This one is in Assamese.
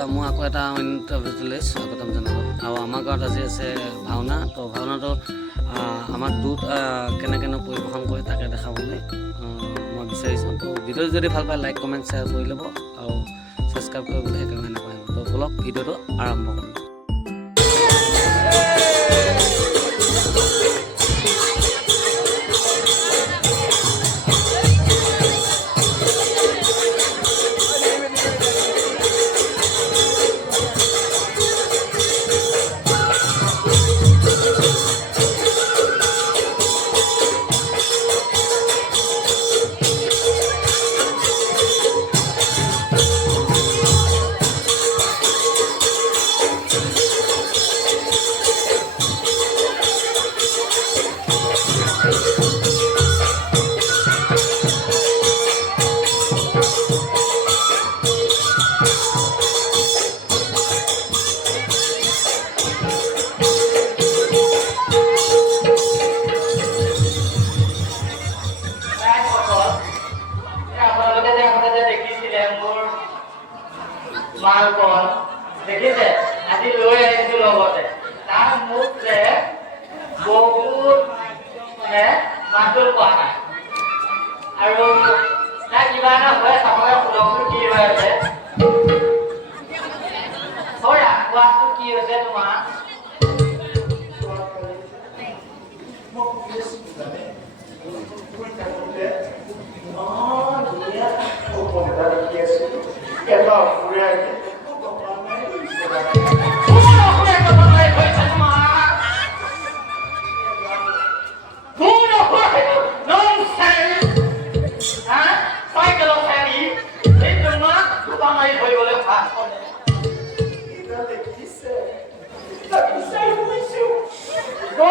নমস্কাৰ, মই আকৌ এটা অন্য ভিডিঅ'লৈ স্বাগতম জনালোঁ। আৰু আমাৰ গাঁৱত আজি আছে ভাওনা। তো ভাওনাটো আমাৰ দূত কেনেকৈ পৰিৱেশন কৰে তাকে দেখাবলৈ মই বিচাৰিছোঁ। তো ভিডিঅ'টো যদি ভাল পায় লাইক কমেণ্ট শ্বেয়াৰ কৰি ল'ব আৰু ছাবস্ক্ৰাইব কৰিবলৈ একেবাৰে নাপাহৰিব। তো বলক ভিডিঅ'টো আৰম্ভ কৰোঁ। মালকন দেখিছে আজি লৈ আহিছো লগতে তাৰ মুখ যে বহুত মানে মাতটো কোৱা নাই আৰু তাৰ কিবা এটা হৈ চাবলৈ শুনকচোন কি হৈ আছে হয় কোৱাটো কি হৈছে তোমাৰ Go